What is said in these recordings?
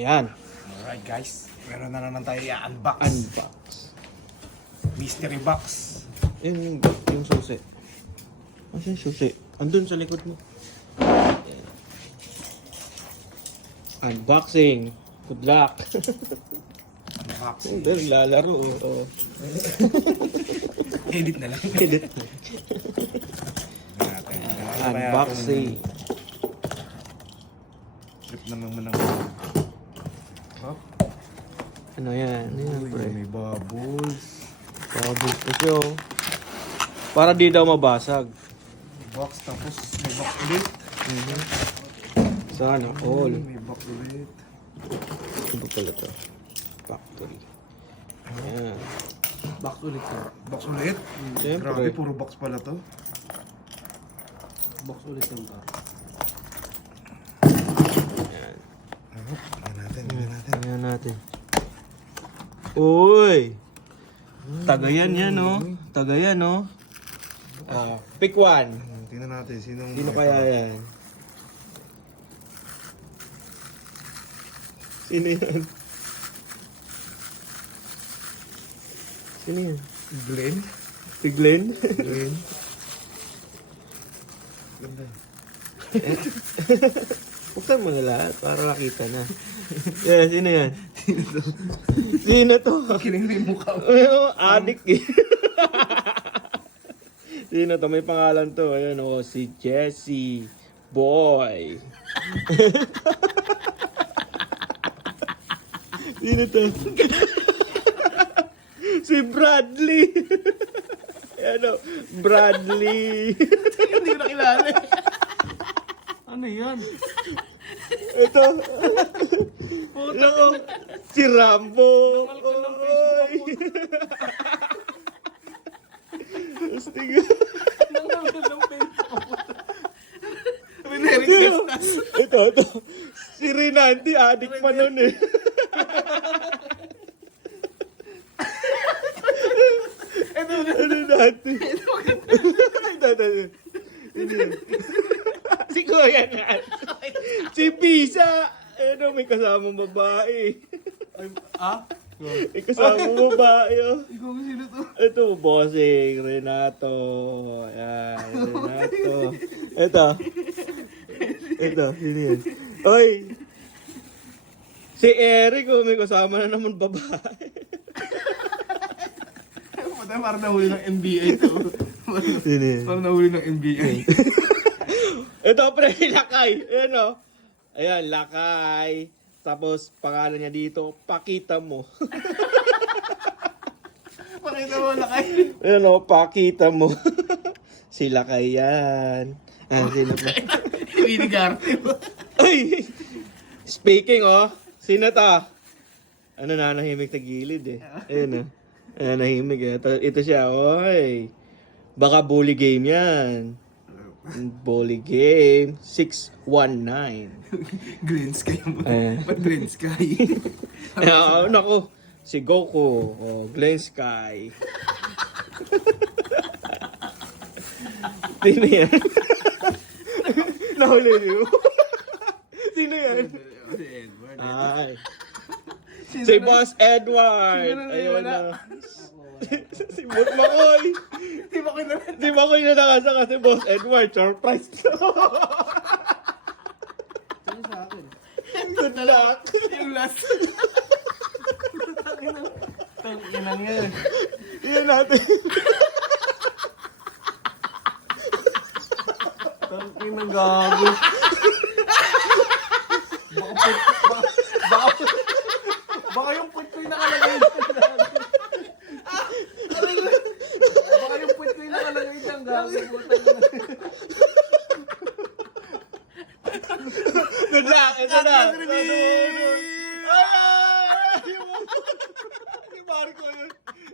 Ayan. Alright guys, meron na naman tayo i-unbox. Unbox. Mystery box. Yung susi. Asan yung susi? Andun sa likod mo. Ayan. Unboxing. Good luck. Unboxing. Pero lalaro. Oh. Edit na lang. Edit. Natin. Unboxing. Trip na naman ng... Hop. Ano yan? Ano yan, Uy, pre? may bubbles. Bubbles kasi oh. Para di daw mabasag. Box, tapos may box ulit. Sana all. May box ulit. Ano pala to? Factory. Ayan. Box ulit ka. Box ulit? Siyempre. Grabe, puro box pala to. Box ulit yung bar. Ayan. Tingnan natin, tingnan natin. Tingnan natin. Uy! Tagayan yan, no? Tagayan, no? Pick one. Tingnan natin, Sino ito? kaya yan? Sino yan? Sino yan? Glenn? Si Glenn? Glenn? Ganda. Buksan mo na lahat para makita na. Yan, sino yan? Sino to? Kiling na yung mukha mo. Adik eh. Sino to? May pangalan to. Ayan o, si Jesse Boy. Sino to? Si Bradley. Ayan o, Bradley. Hindi ko nakilala. Ano yan? Ito. Ito. Si Rambo. Oy. Astig. Ito. Si Rinaldi, adik pa nun eh. Rinaldi. Si Kuya na. Si Pisa. Ano, may kasamang babae. May kasamang babae, oh. Ikaw sino to? Ito, bossing, Renato. Ayan, Renato. Ito, sino yan? Oy! Si Eric, oh, may kasama na naman babae. Parang nahuli ng NBA to. Sino yan? Parang nahuli ng NBA. Ito, pre, Lakay. Ayan, oh. Ayan, Lakay. Tapos, pangalan niya dito, Pakita mo. Pakita mo na kayo. Ayan, oh, Pakita mo. Si Lakay yan. Sino pa? Winigar. Ay! Speaking, oh. Sino to? Ano, nanahimik na gilid eh. Ayan, oh. Ayan, nahimik eh. Ito siya, oy. Baka bully game yan. Bully game. 619. Green Sky mo. Ayan. Ba't Green Sky? Ayan, naku. Si Goku. Oh, Glen Sky. Sino yan? Nahuli niyo. Sino yan? Si Edward. Ay. Si Boss Edward. Sino na Ayun wala? na. Si Boss Makoy. Di ba ko na? Di ba ko yung nakasaka si Boss Edward? Surprise. Ano sa akin? Good luck. Yung last. Tanginang yan. Iyan natin. Tanginang gago. Baka yung put ko yung nakalagay dyan. Baka yung put ko yung nakalagay dyan, gago. Good luck. Ito na. Si Marco yun.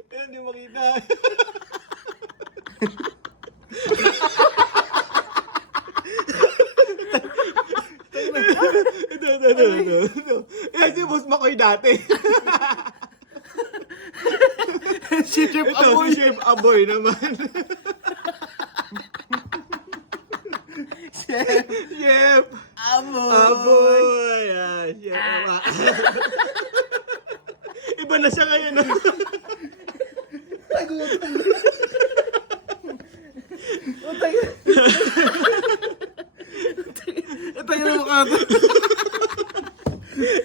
Yan, di makita. Ito. Yan si Boss Makoy dati. Si Chef Ito, Aboy. si Chef Aboy naman. Chef. Chef. Aboy! Ah, siya. Iba na siya ngayon. ah. Tayo na mukha ko.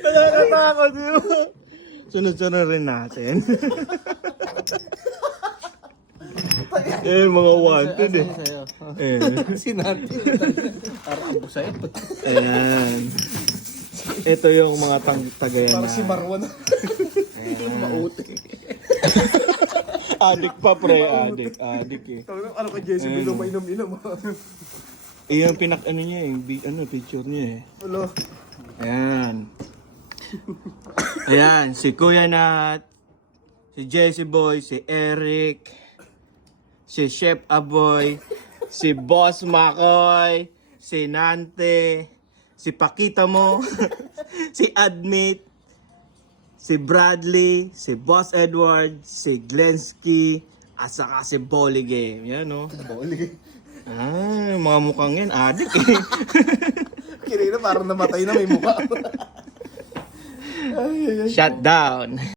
Nakakatakot yun. Sunod-sunod rin natin. Mga wanted eh. Sinati. Parang abo sa'yo. Ayan. Ito yung mga tagayan Parang na. si Marwan. Mauti. Adik pa pre, adik eh. Ano ka Jesse, bilo mainom-inom. Yung ano niya eh, picture niya eh. Ulo. Ayan. Ayan, si Kuya Nat, si Jesse Boy, si Eric, si Chef Aboy, si Boss Makoy, si Nante, si Pakita mo, si Admit, si Bradley, si Boss Edward, si Glensky, at saka si Bolly Game. Yan no. Boli. Ah, mga mukhang yan, adik eh. Kinina parang namatay na may mukha. Shut down.